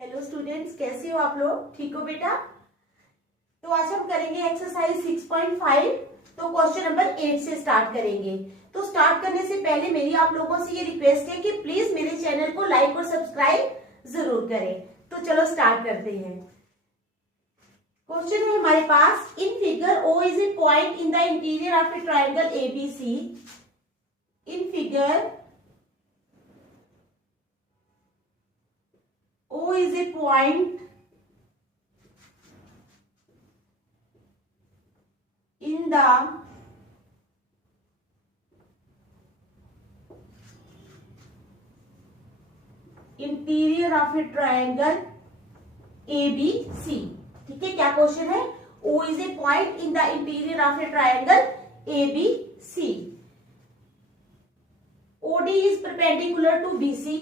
Hello students, कैसे हो आप लोग? ठीक हो बेटा? तो आज हम करेंगे एक्सरसाइज 6.5। तो क्वेश्चन नंबर 8 से स्टार्ट करेंगे। तो स्टार्ट करने से पहले मेरी आप लोगों से ये रिक्वेस्ट है कि प्लीज मेरे चैनल को लाइक और सब्सक्राइब जरूर करें। तो चलो स्टार्ट करते हैं। क्वेश्चन है हमारे पास, in figure O is a point in the interior of a triangle ABC। In figure O is a point in the interior of a triangle ABC। ठीक है, क्या क्वेश्चन है? O is a point in the interior of a triangle ABC. OD is perpendicular to BC.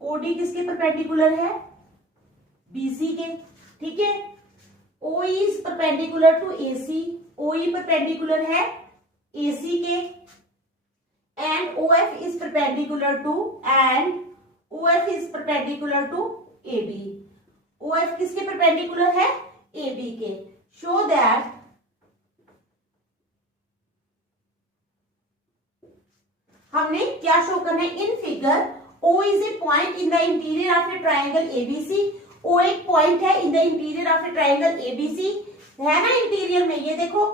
OD किसके perpendicular है? BC के। ठीक है। OE is perpendicular to AC. OE perpendicular है AC के। And OF is perpendicular to AB. OF किसके perpendicular है? AB के। Show that हमने क्या शो करना है? इन figure O is a point in the interior of a triangle ABC. O एक पॉइंट है in the interior of a triangle ABC, है ना इंटीरियर में। ये देखो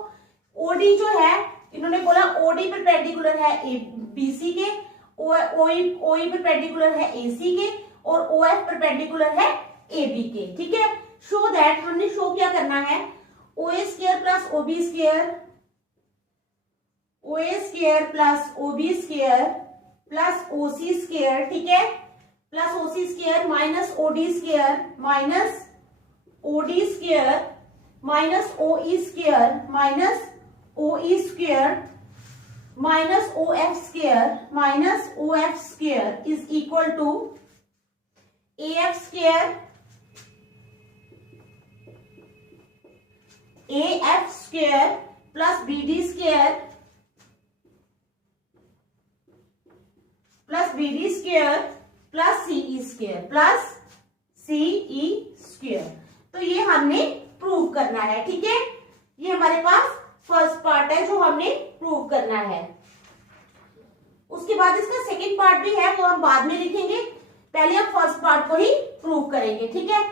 OD जो है, इन्होंने बोला OD परपेंडिकुलर है BC के, OE परपेंडिकुलर है AC के और OF परपेंडिकुलर है AB के। ठीक है। शो दैट, हमने शो क्या करना है? OA square plus OB square, OA square plus OB square plus OC square, ठीक है, plus OC square minus OD square minus OD square minus OE square minus OE square minus OF square minus OF square is equal to AF square plus BD square plus BD square plus CE square. तो ये हमने prove करना है। ठीक है, ये हमारे पास first part है जो हमने प्रूव करना है। उसके बाद इसका सेकंड पार्ट भी है, वो हम बाद में लिखेंगे। पहले हम फर्स्ट पार्ट को ही प्रूव करेंगे। ठीक है।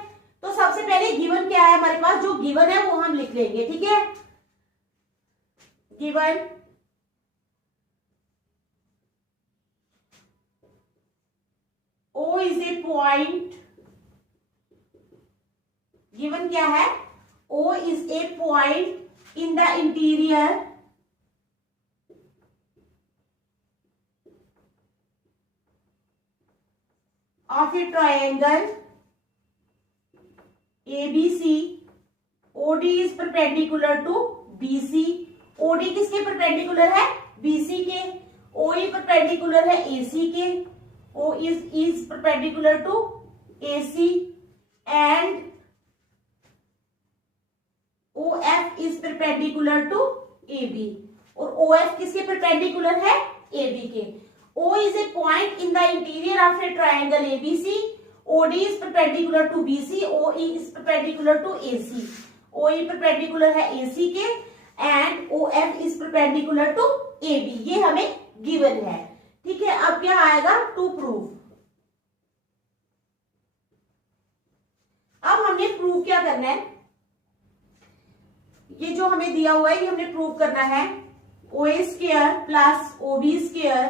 तो सबसे पहले गिवन क्या है हमारे पास? जो गिवन है वो हम लिख लेंगे। ठीक है, given O is a point, given क्या है? O is a point in the interior of a triangle ABC. OD is perpendicular to BC. OD किसके परपेंडिकुलर है? BC के। OE परपेंडिकुलर है AC के। O is perpendicular to AC and OF is perpendicular to AB. और OF किसके perpendicular है? AB के। O is a point in the interior of a triangle ABC. OD is perpendicular to BC. OE is perpendicular to AC. OE perpendicular है AC के and OF is perpendicular to AB. ये हमें given है। ठीक है। अब क्या आएगा? To prove. अब हमने प्रूव क्या करना है? ये जो हमें दिया हुआ है ये हमने प्रूव करना है। OA square plus OB square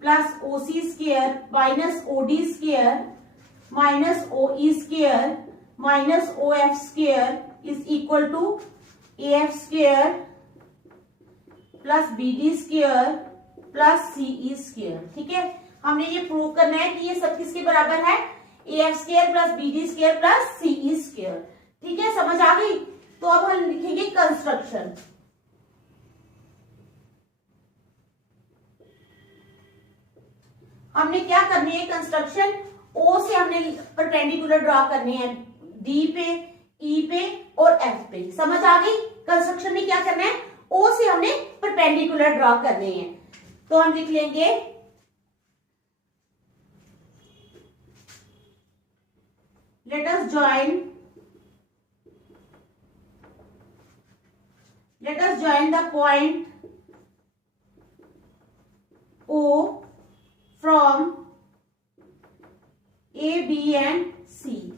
plus OC square minus OD square minus OE square minus OF square is equal to AF square plus BD square plus CE square. ठीक है, हमने ये प्रूव करना है कि ये सब किसके बराबर है? AF square plus BD square plus CE square. ठीक है, समझ आ गई? तो अब हम लिखेंगे कंस्ट्रक्शन। हमने क्या करनी है? कंस्ट्रक्शन O से हमने परपेंडिकुलर ड्रॉ करने हैं D पे, E पे और F पे। समझ आ गई? कंस्ट्रक्शन में क्या करना है? O से हमने परपेंडिकुलर ड्रॉ करने हैं। तो हम लिख लेंगे let us join the point O from A, B and C.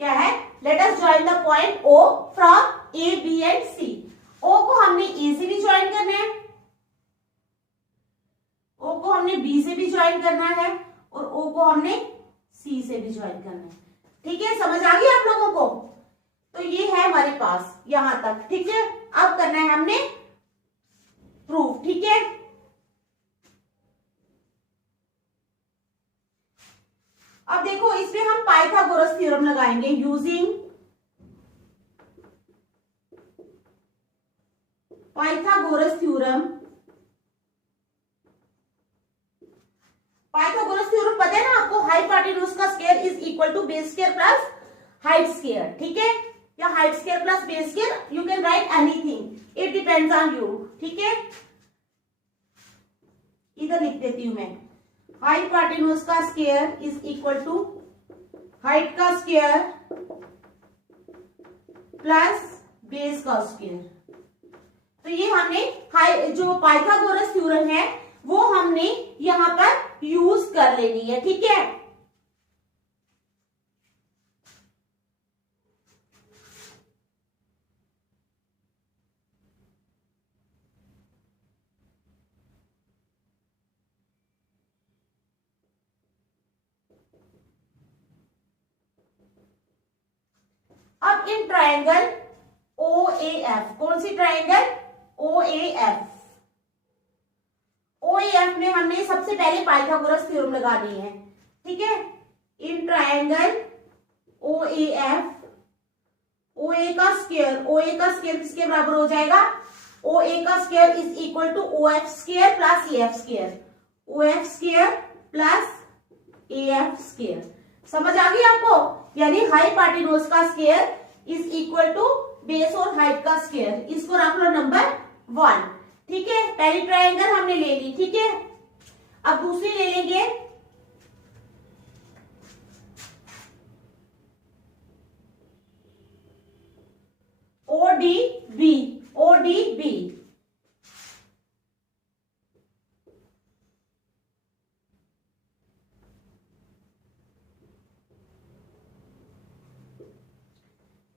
क्या है? Let us join the point O from A, B and C. O को हमने A से भी ज्वाइन करना है, O को हमने B से भी ज्वाइन करना है और O को हमने C से भी ज्वाइन करना है. ठीक है, समझ आ गई आप लोगों को? तो ये है हमारे पास यहां तक. ठीक है, अब करना है हमने प्रूफ. ठीक है, अब देखो इसमें हम पाइथागोरस थ्योरम लगाएंगे. Using Pythagoras theorem. Pythagoras theorem पता है ना आपको? हाइपोटेन्यूज का square is equal to base square plus height square. ठीक है, या height square plus base square, you can write anything, it depends on you. ठीक है, इधर लिख देती हूं मैं. हाइपोटेन्यूज का square is equal to height का स्क्वायर प्लस बेस का स्क्वायर. तो ये हमने जो पाइथागोरस थ्योरम है वो हमने यहां पर यूज कर लेनी है. ठीक है, अब इन ट्रायंगल OAF, कौन सी ट्रायंगल? OAF. OAF में हमने सबसे पहले पाइथागोरस थ्योरम लगानी है. ठीक है, इन ट्रायंगल OAF, OA का स्क्वायर किसके बराबर हो जाएगा? OA का square is equal to OF square plus AF square. OF square plus AF square. समझ आ गई आपको? यानी हाइपोटेन्यूज का square is equal to base और हाइट का स्क्वायर. इसको रख लो नंबर 1. ठीक है, पहली ट्रायंगल हमने ले ली. ठीक है, अब दूसरी ले लेंगे. ODB.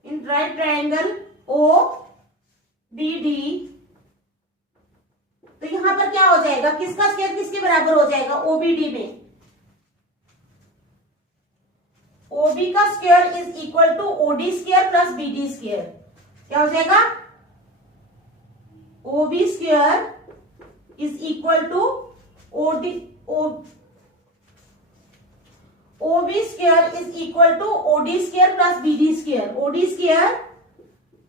इन राइट ट्रायंगल OBD. तो यहां पर क्या हो जाएगा? किसका स्क्वायर किसके बराबर हो जाएगा? OBD में OB का square is equal to OD square plus BD square. क्या हो जाएगा? OB square is equal to OB square is equal to OD square plus BD square. OD square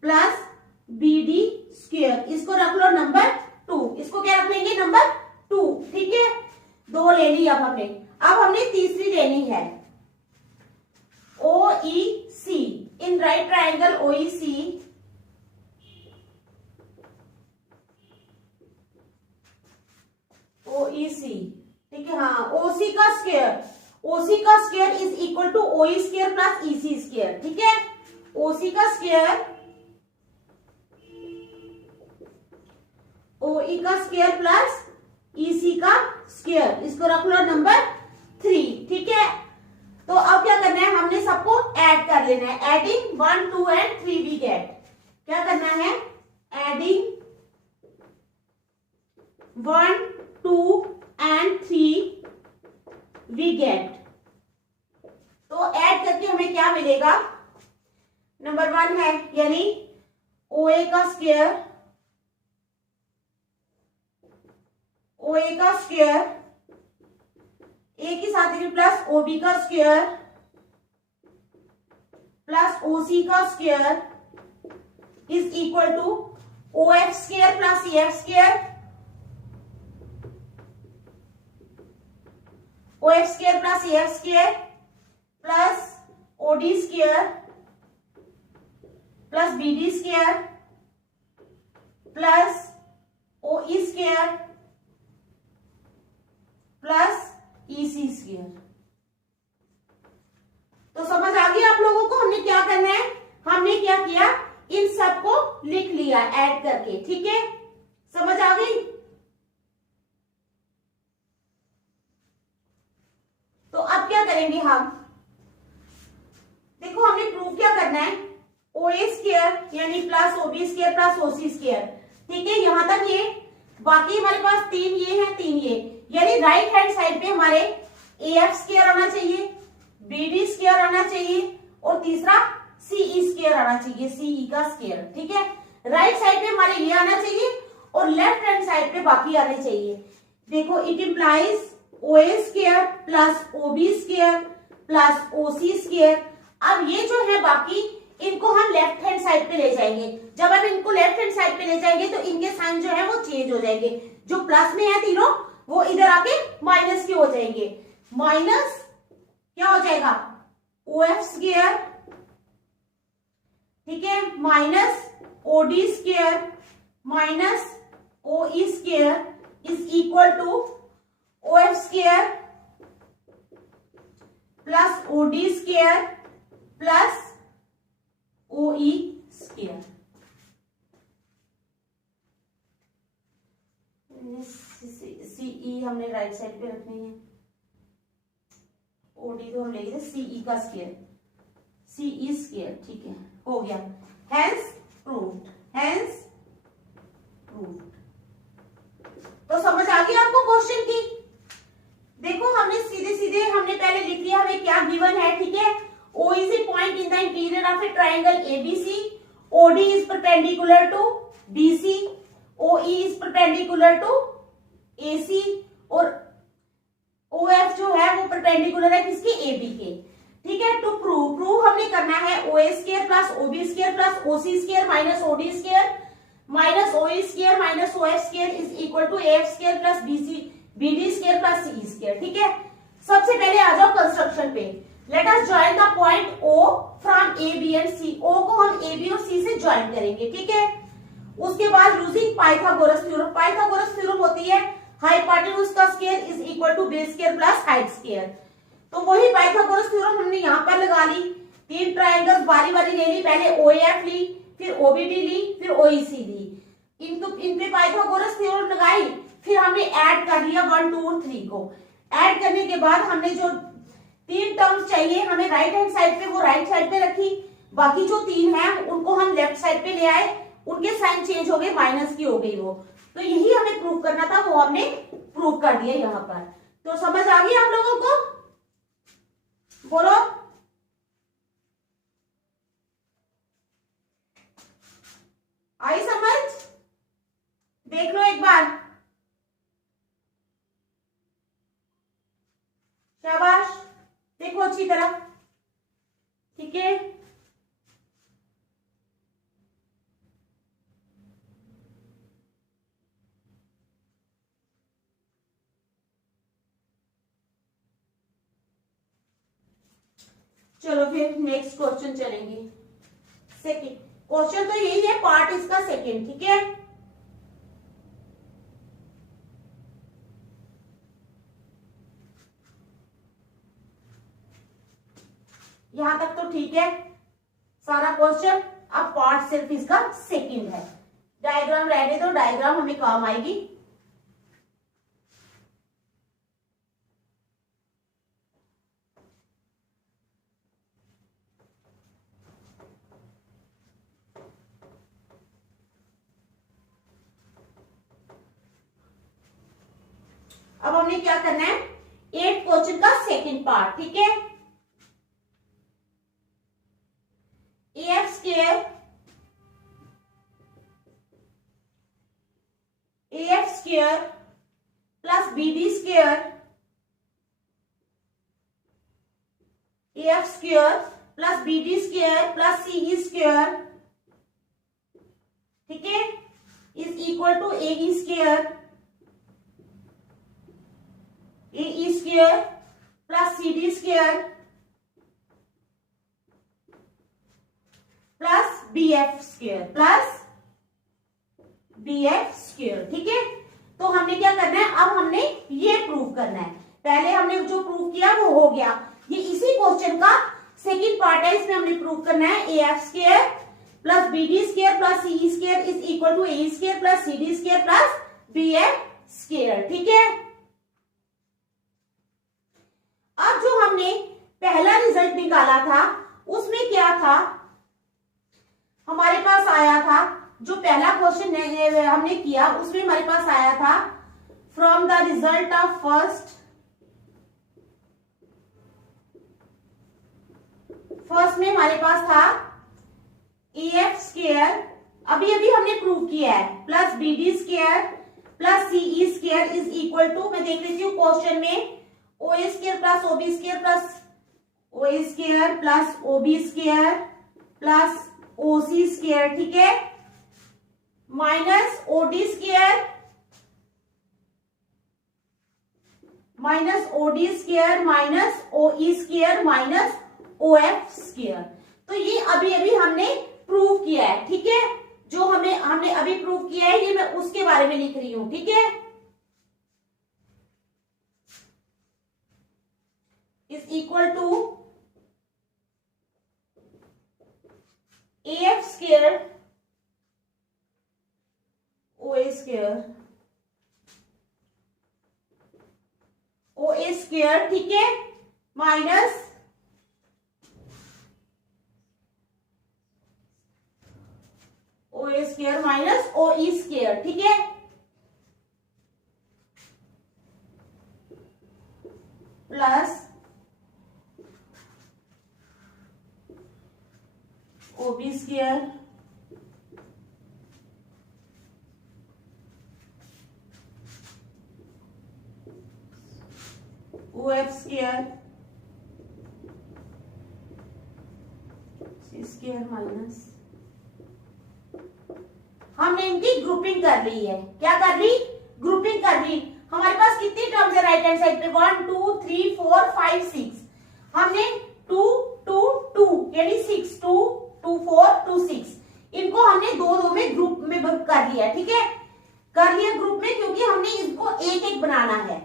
plus BD square. इसको रख लो number 2. इसको क्या रख लेंगे? नंबर 2. ठीक है, 2 ले ली. अब हमने तीसरी लेनी है. OEC. In right triangle OEC. ठीक है, हाँ, OC का square is equal to OE square plus EC square. ठीक है, OC का स्क्वायर OE का स्क्वायर प्लस EC का स्क्वायर. इसको रख लो नंबर 3. ठीक है, तो अब क्या करना है? हमने सबको ऐड कर लेना है. Adding 1, 2 and 3 we get. क्या करना है? Adding 1, 2 and 3 we get. तो ऐड करके हमें क्या मिलेगा? नंबर 1 है, यानी OA का स्क्वायर A के साथ में प्लस OB का स्क्वायर प्लस OC का square is equal to OF square plus AF square. OF square plus AF square plus OD square plus BD square plus OE square plus EC square. तो समझ आ गई आप लोगों को? क्या करना है, हमने क्या किया, इन सबको लिख लिया ऐड करके, ठीक है, समझ आ गई। तो अब क्या करेंगे हम, देखो हमने प्रूव क्या करना है, ओ ए स्क्वायर यानी plus O B square plus O C square, ठीक है, यहां तक ये, बाकी हमारे पास तीन ये है तीन ये, यानी राइट हैंड साइड पे हमारे ए एफ स्क्वायर आना चाहिए, बी डी स्क्वायर आना चाहिए और तीसरा सी ई स्क्वायर आना चाहिए, सी ई का स्क्वायर, ठीक है। राइट साइड पे हमारे ये आना चाहिए और लेफ्ट हैंड साइड पे बाकी आने चाहिए। देखो it implies O A square plus O B square plus O C square. अब ये जो है बाकी, इनको हम लेफ्ट हैंड साइड पे ले जाएंगे। जब हम इनको लेफ्ट हैंड साइड पे ले जाएंगे तो इनके साइन जो है वो चेंज हो जाएंगे, जो प्लस में है तीनों वो इधर आके माइनस के हो जाएंगे। माइनस क्या हो जाएगा, ओ एफ स्क्वायर, ठीक है, minus O D square minus O E square is equal to O F square plus O D square plus O E square. CE हमने राइट साइड पे रखनी है, ओडी तो हम ले गए सीई का स्क्वायर, सीई स्क्वायर, ठीक है, हो गया। Hence proved, hence proved. तो समझ आ गई आपको क्वेश्चन की। देखो हमने सीधे सीधे हमने पहले लिख लिया हमें क्या गिवन है, ठीक है। O is a point in the interior of a triangle ABC. OD is perpendicular to DC. OE is perpendicular to AC और OF जो है वो परपेंडिकुलर है किसके, AB के, ठीक है। टू प्रूव हमने करना है OA square plus OB square plus OC square minus OD square minus OE square minus OF square is equal to AF square plus BD square plus CE square, ठीक है। सबसे पहले आ जाओ कंस्ट्रक्शन पे। Let us join the point O from A, B and C। O को हम A, B और C से ज्वाइन करेंगे, ठीक है। उसके बाद using Pythagoras theorem. Pythagoras theorem होती है हाइपोटेन्यूज का square is equal to base square plus height square. तो वही पाइथागोरस थ्योरम हमने यहाँ पर लगा ली। तीन ट्राइंगल्स बारी बारी ले ली, पहले OAF ली, फिर OBD ली, फिर OEC ली। इन पे पाइथागोरस थ्योरम लगाई, फिर हमने ऐड कर लिया 1, 2 और 3 को। ऐड करने के बाद हमने जो तीन टर्म्स चाहिए हमें राइट हैंड साइड पे, वो राइट साइड पे रखी, बाकी जो तीन है उनको हम लेफ्ट साइड पे ले आए, उनके साइन चेंज हो गए, माइनस की हो गई वो। तो यही हमें प्रूव करना था, वो हमने प्रूव कर दिया यहाँ पर। तो समझ आ गई आप लोगों को, बोलो। आई समझ, देख लो एक बार, शाबाश, देखो अच्छी तरह, ठीक है। चलो फिर नेक्स्ट क्वेश्चन चलेंगे। सेकंड क्वेश्चन तो यही है, पार्ट इसका सेकंड, ठीक है। यहां तक तो ठीक है सारा क्वेश्चन। अब पार्ट सिर्फ इसका सेकंड है। डायग्राम रहने दो, डायग्राम हमें काम आएगी। अब हमने क्या करना है, 8 क्वेश्चन का सेकंड पार्ट, ठीक है। AF square plus BD square AF square plus BD square plus CE square, ठीक है, is equal to AE square plus CD square plus BF square, ठीक है। तो हमने क्या करना है, अब हमने ये प्रूव करना है। पहले हमने जो प्रूव किया वो हो गया। ये इसी क्वेश्चन का सेकेंड पार्ट है, इसमें हमने प्रूव करना है A F square plus B D square plus C square is equal to A square plus C D square plus B F square. ठीक है, अब जो हमने पहला रिजल्ट निकाला था उसमें क्या था, हमारे पास आया था, जो पहला क्वेश्चन हमने किया उसमें हमारे पास आया था from the result of first में हमारे पास था ए एफ स्क्वायर, अभी अभी हमने प्रूव किया है, plus B D square plus C square is equal to, मैं देख लेती हूँ क्वेश्चन में, O A square plus O B square plus O A square plus O B square plus O C square, ठीक है, minus O D square minus O D square minus O E square minus O F square. तो ये अभी अभी हमने prove किया है। ठीक है, जो हमने अभी प्रूव किया है, ये मैं उसके बारे में लिख रही हूं। ठीक है, is equal to A F square O A square O A square, ठीक है, minus O A square minus O E square, ठीक है, plus O B square O F square C square minus, हमने इनकी ग्रुपिंग कर ली है। क्या कर ली? ग्रुपिंग कर ली। हमारे पास कितनी टर्म्स है राइट हैंड साइड पे? 1 2 3 4 5 6, हमने 2 2 2 यानी 6 2 2 4 2 6, इनको हमने दो दो में ग्रुप में कर लिया। ठीक है, कर लिया ग्रुप में, क्योंकि हमने इसको एक एक बनाना है।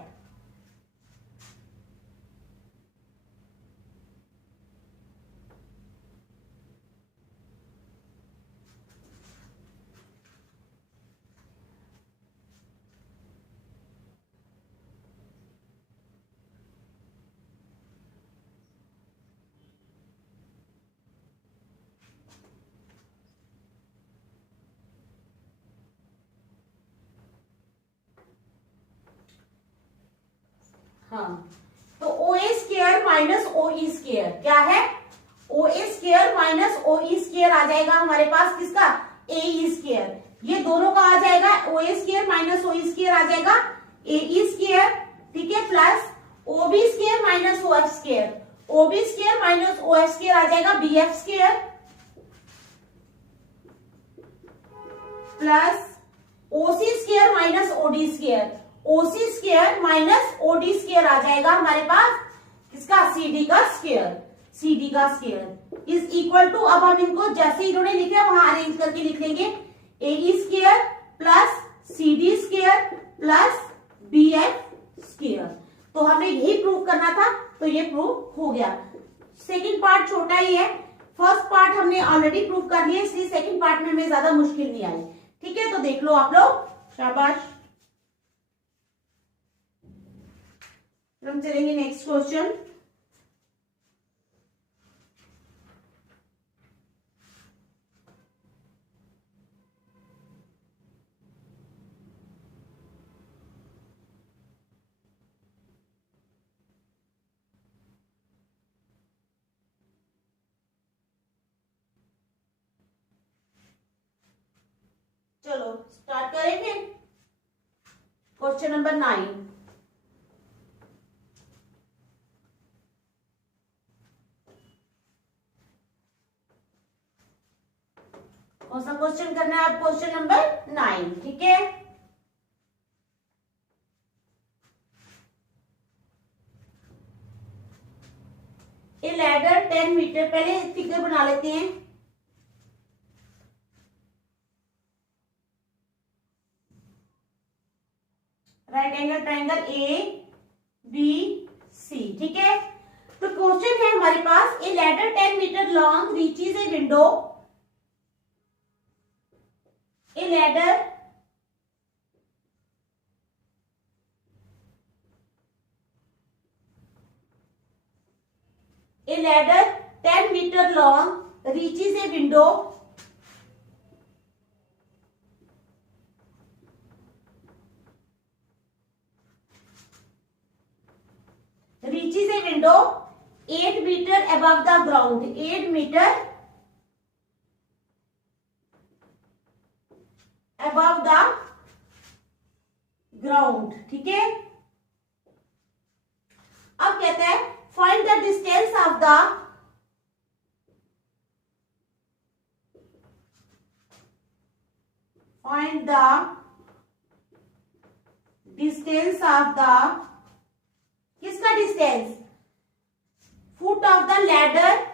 हाँ, तो O A square minus O E square क्या है? O A square minus O E square आ जाएगा हमारे पास किसका? A E square. ये दोनों का आ जाएगा, O A square minus O E square आ जाएगा ए ई स्क्वायर, ठीक है, plus O B square minus O F square, O B square minus O F square आ जाएगा B F square, plus O C square minus O D square, OC square minus OD square आ जाएगा हमारे पास किसका? CD का square, CD का square is equal to, अब हम इनको जैसे इन्होंने लिखे वहां अरेंज करके लिख लेंगे, A E square plus C D square plus B F square. तो हमें यही प्रूव करना था, तो ये प्रूव हो गया। सेकंड पार्ट छोटा ही है, फर्स्ट पार्ट हमने ऑलरेडी प्रूव कर लिया, इसलिए सेकंड पार्ट में हमें ज्यादा मुश्किल नहीं आई। ठीक है, तो देख लो आप लोग, शाबाश। हम चलेंगे नेक्स्ट क्वेश्चन। चलो स्टार्ट करें फिर। क्वेश्चन नंबर 9, कौन सा क्वेश्चन करना है आप? क्वेश्चन नंबर 9, ठीक है। ए लैडर 10 मीटर, पहले फिगर बना लेते हैं। Right angle triangle A B C, ठीक है। तो क्वेश्चन है हमारे पास, a ladder 10 metre long reaches a window, a ladder A ladder 10 meter long reaches a window reaches a window 8 meter above the ground, 8 meter above the ground, ठीक है। अब कहता है find the distance of the किसका distance, foot of the ladder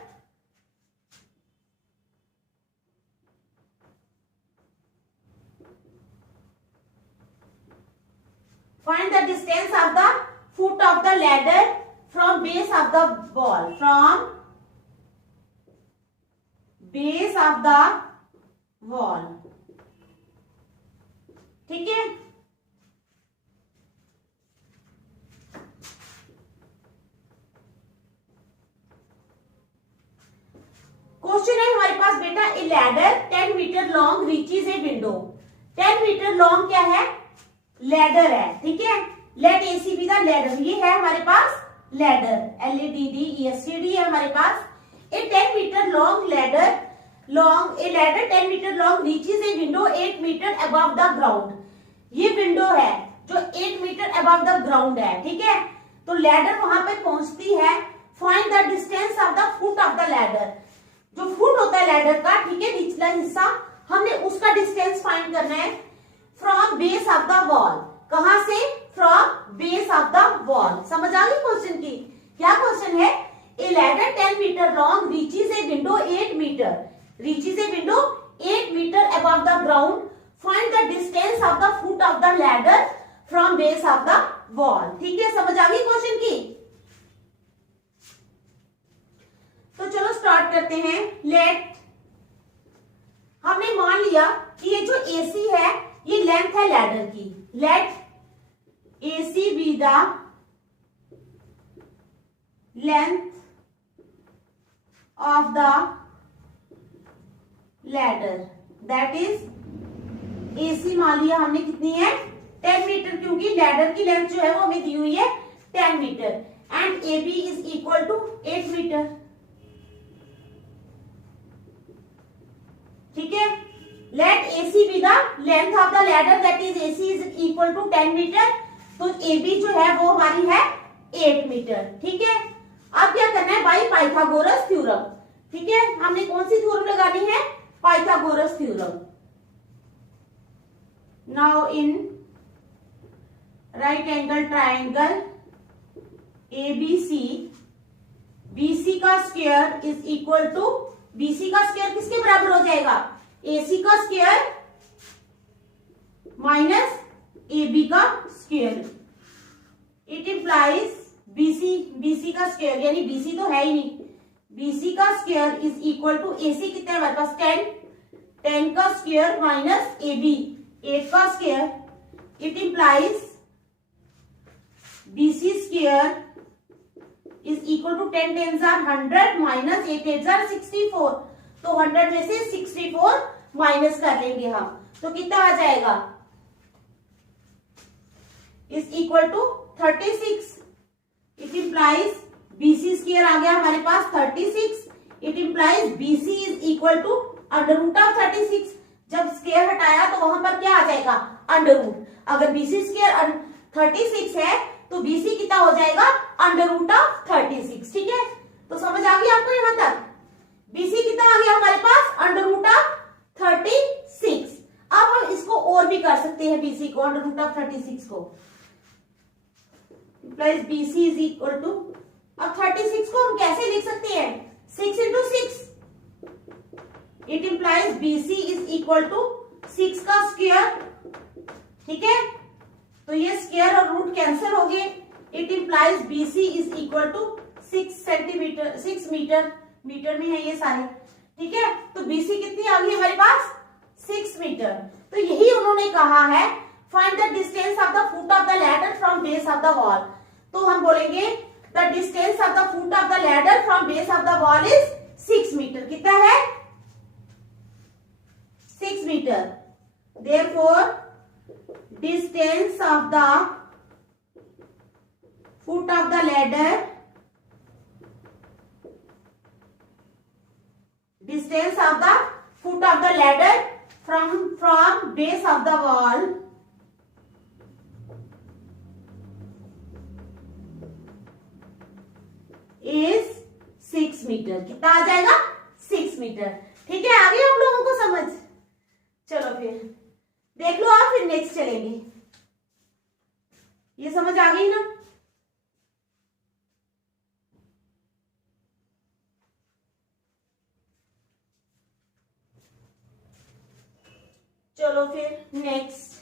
find the distance of the foot of the ladder from base of the wall, from base of the wall, ठीक है। Question है हमारे पास बेटा, a ladder 10 metre long reaches a window, 10 metre long क्या है, ladder है, ठीक है। Let AC be the ladder, ये है हमारे पास लैडर, LADDER है हमारे पास। A 10 metre long ladder, a ladder 10 metre long reaches a window 8 metre above the ground, ये विंडो है जो 8 मीटर अबव द ग्राउंड है, ठीक है। तो लैडर वहां पे पहुंचती है, find the distance of the foot of the ladder, जो फुट होता है लैडर का, ठीक है, निचला हिस्सा, हमने उसका डिस्टेंस फाइंड करना है from base of the wall, कहां से, from base of the wall. समझ आ गई क्वेश्चन की, क्या क्वेश्चन है, a ladder 10 metre long reaches a window 8 metre, reaches a window 8 metre above the ground, find the distance of the foot of the ladder from base of the wall, ठीक है। समझ आ गई question की। तो चलो start करते हैं। लेट, हमने मान लिया कि ये जो एसी है ये लेंथ है लैडर की, let AC be the length of the ladder, that is AC मान लिया हमने कितनी है, 10 मीटर, क्योंकि लैडर की लेंथ जो है वो हमें दी हुई है 10 metre, and A B is equal to 8 metre, ठीक है। Let AC be the length of the ladder, that is AC is equal to 10 metre, तो ए बी जो है वो हमारी है 8 मीटर, ठीक है। अब क्या करना है, बाई पाइथागोरस थ्योरम, ठीक है। हमने कौन सी थ्योरम लगानी है, Pythagoras theorem. Now in right angle triangle ABC, BC का square is equal to, BC का स्क्वायर किसके बराबर हो जाएगा, AC का स्क्वायर माइनस AB का स्क्वायर, इट इंप्लाइज BC का स्क्वायर, यानी BC तो है ही नहीं, BC का square is equal to, AC कितना है हमारे पास 10 का स्क्वायर माइनस AB 8 का square, it implies BC square is equal to 10 10s are 100 minus 8 8s are 64, तो 100 में से 64 माइनस कर लेंगे हम, तो कितना आ जाएगा, is equal to 36, it implies BC square आ गया हमारे पास 36, it implies BC is equal to under root of 36, जब स्क्वायर हटाया तो वहां पर क्या आ जाएगा, अंडर रूट, अगर BC स्क्वायर 36 है तो BC कितना हो जाएगा, अंडर रूट ऑफ 36, ठीक है। तो समझ आ गई आपको यहां तक, BC कितना आ गया हमारे पास, अंडर रूट ऑफ 36। अब हम इसको और भी कर सकते हैं, BC को अंडर रूट ऑफ 36 को, plus BC is equal to, अब 36 को हम कैसे लिख सकते हैं, 6 into 6, it implies BC is equal to 6 का स्क्वायर, ठीक है। तो ये स्क्वायर और रूट कैंसिल हो गए, it implies BC is equal to 6 centimetre, 6 metre, metre में है ये सारे, ठीक है। तो BC कितनी आ गई हमारे पास, 6 मीटर। तो यही उन्होंने कहा है, find the distance of the foot of the ladder from base of the wall. तो हम बोलेंगे the distance of the foot of the ladder from base of the wall is 6 metre. कितना है, 6 metre. Therefore, distance of the foot of the ladder, distance of the foot of the ladder from base of the wall is 6 metre. कितना आ जाएगा, 6 metre. ठीक है, आ गया आप लोगों को समझ। चलो फिर देख लो आप, फिर नेक्स्ट चलेंगे। ये समझ आ गई ना। चलो फिर नेक्स्ट।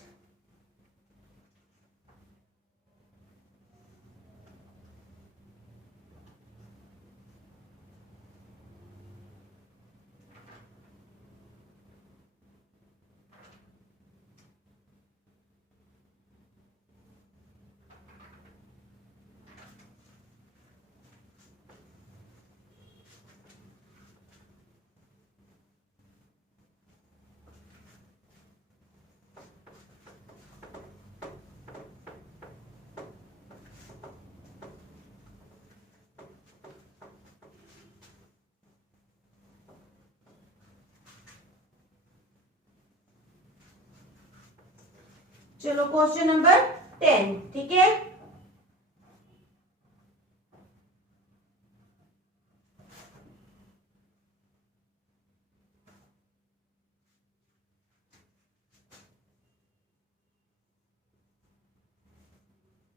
चलो क्वेश्चन नंबर 10, ठीक है।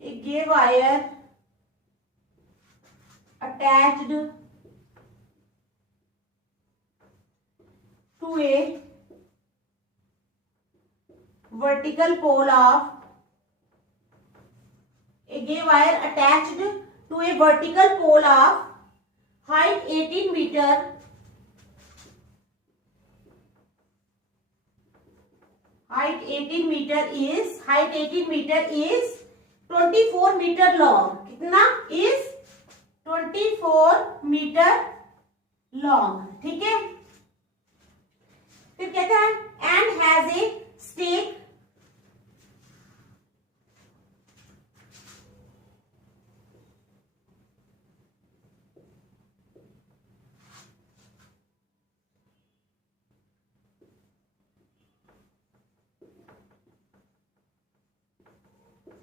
A gay wire attached to a vertical pole of a gay wire attached to a vertical pole of height 18 meter, height 18 meter is 24 meter long। कितना is 24 meter long, ठीक है। फिर कहता है and has a stake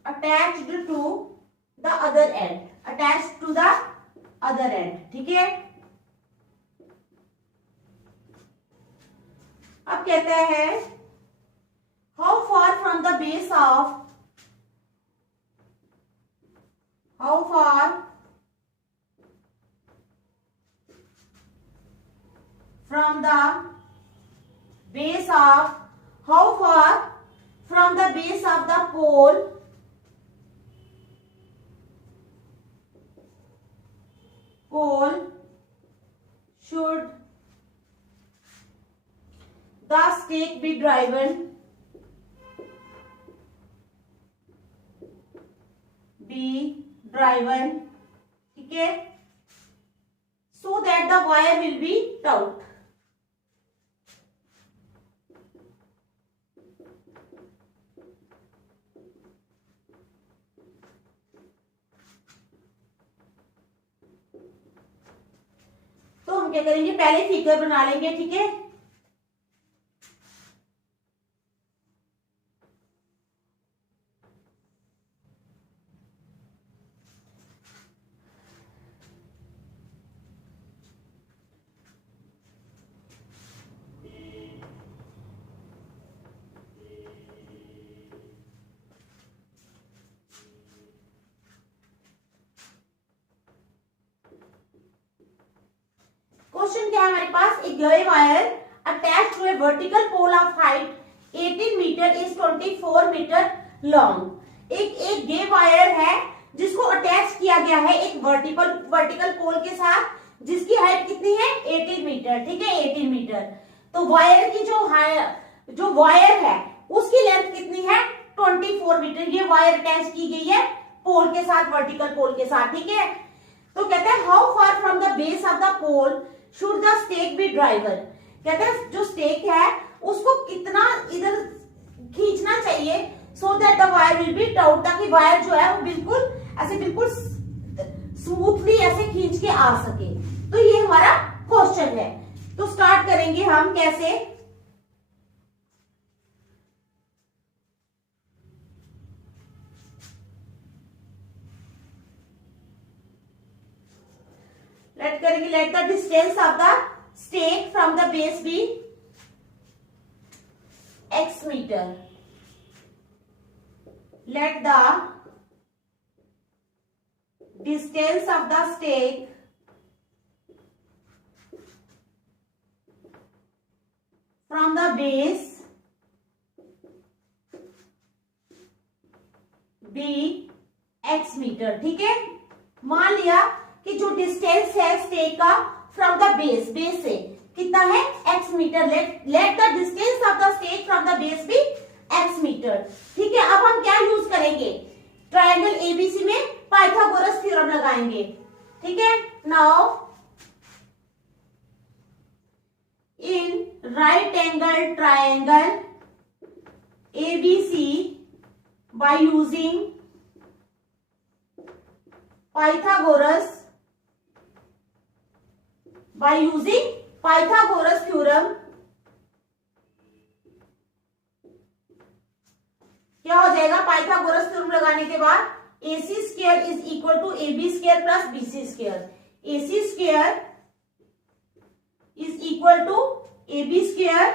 attached to the other end, attached to the other end, ठीक है। अब कहता है how far from the base of, how far from the base of, how far from the base of the pole should the stake be driven, ठीक है, so that the wire will be taut। तो हम क्या करेंगे, पहले figure बना लेंगे, ठीक है। क्वेश्चन क्या है हमारे पास, एक guy wire attach to a vertical pole of height 18 metre is 24 metre long. एक गे वायर है जिसको अटैच किया गया है एक वर्टिकल पोल के साथ, जिसकी हाइट कितनी है 18 मीटर, ठीक है 18 मीटर। तो वायर की जो वायर है उसकी लेंथ कितनी है 24 मीटर। ये वायर अटैच की गई है पोल के साथ, वर्टिकल पोल के साथ, ठीक है। तो कहते हैं how far from the base of the pole should the stake be driver. कहते हैं जो स्टेक है उसको कितना इधर खींचना चाहिए so that the wire will be taut, ताकि वायर जो है वो बिल्कुल स्मूथली ऐसे खींच के आ सके। तो ये हमारा क्वेश्चन है। तो स्टार्ट करेंगे हम कैसे। Let the distance of the stake from the base be x metre. Let the distance of the stake from the base be x metre, ठीक है। मान लिया कि जो डिस्टेंस है स्टेक का फ्रॉम द बेस से कितना है x metre. Let the distance of the stake from the base be x metre, ठीक है। अब हम क्या यूज करेंगे, ट्रायंगल एबीसी में पाइथागोरस थ्योरम लगाएंगे, ठीक है। Now in right angle triangle ABC by using Pythagoras theorem, क्या हो जाएगा पाइथागोरस थ्योरम लगाने के बाद AC square is equal to AB square plus BC square. AC square is equal to AB square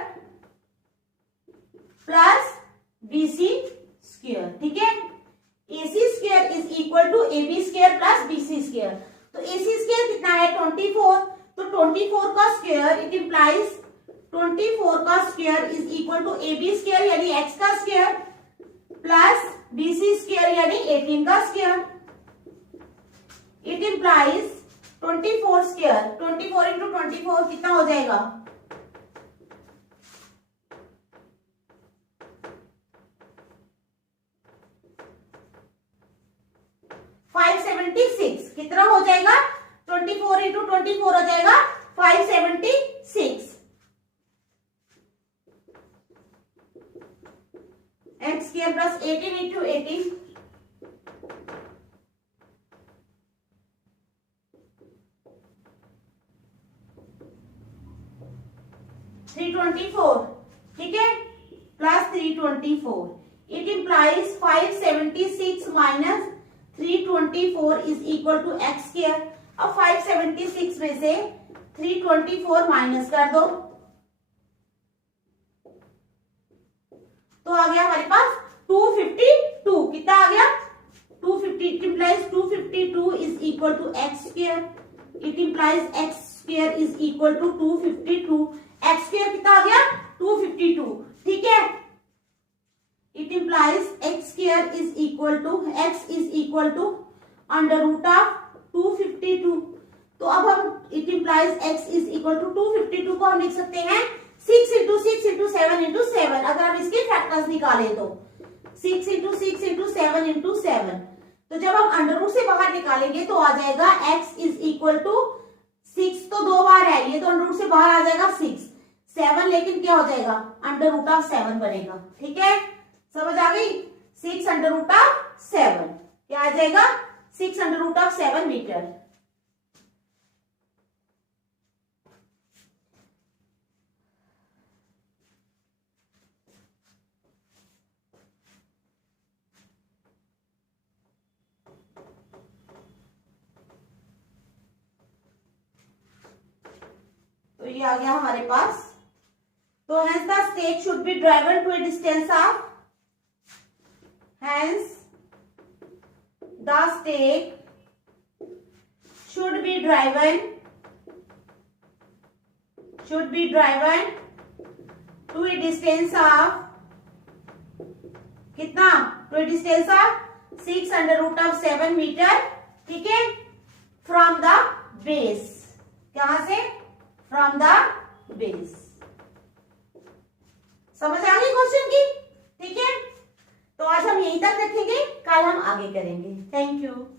plus BC square, ठीक है। AC square is equal to AB square plus BC square. तो AC square कितना है 24, तो 24 का square it implies 24 का square is equal to AB square यानी x का स्क्वायर प्लस BC स्क्वायर यानी 18 का square. It implies 24 square, 24 into 24 कितना हो जाएगा 576। कितना हो जाएगा 24 इंटू 24 हो जाएगा 576। x स्क्वायर प्लस 18 इंटू 18 324, ठीक है, plus 324। It implies 576 minus 324 is equal to x square. अब 576 में से 324 माइनस कर दो तो आ गया हमारे पास 252। कितना आ गया 250। It implies 252 is equal to x square. It implies x square is equal to 252। X square कितना आ गया 252, ठीक है। It implies x square is equal to x is equal to under root of 252। तो अब हम it implies x is equal to 252 को हम लिख सकते हैं 6 इंटू 6 इंटू 7 इंटू 7। अगर हम इसके फैक्टर्स निकालें तो 6 इंटू 6 इंटू 7 इंटू 7। तो जब हम अंडर रूट से बाहर निकालेंगे तो आ जाएगा x इज इक्वल टू 6 तो 2 बार है, ये तो अंडर रूट से बाहर आ जाएगा 6 7, लेकिन क्या हो जाएगा अंडर रूट ऑफ 7 बनेगा, ठीक है। समझ आ गई 6 अंडर रूट ऑफ 7 क्या आ जाएगा 6 अंडर रूट ऑफ 7 मीटर। तो ये आ गया हमारे पास। तो hence the stake should be driven to a distance of, hence the stake should be driven to a distance of कितना, to a distance of 6√7 metre, ठीक है, फ्रॉम द बेस। कहां से? From the base. समझ आ गई question की? ठीक है, तो आज हम यहीं तक रखेंगे, कल हम आगे करेंगे। Thank you.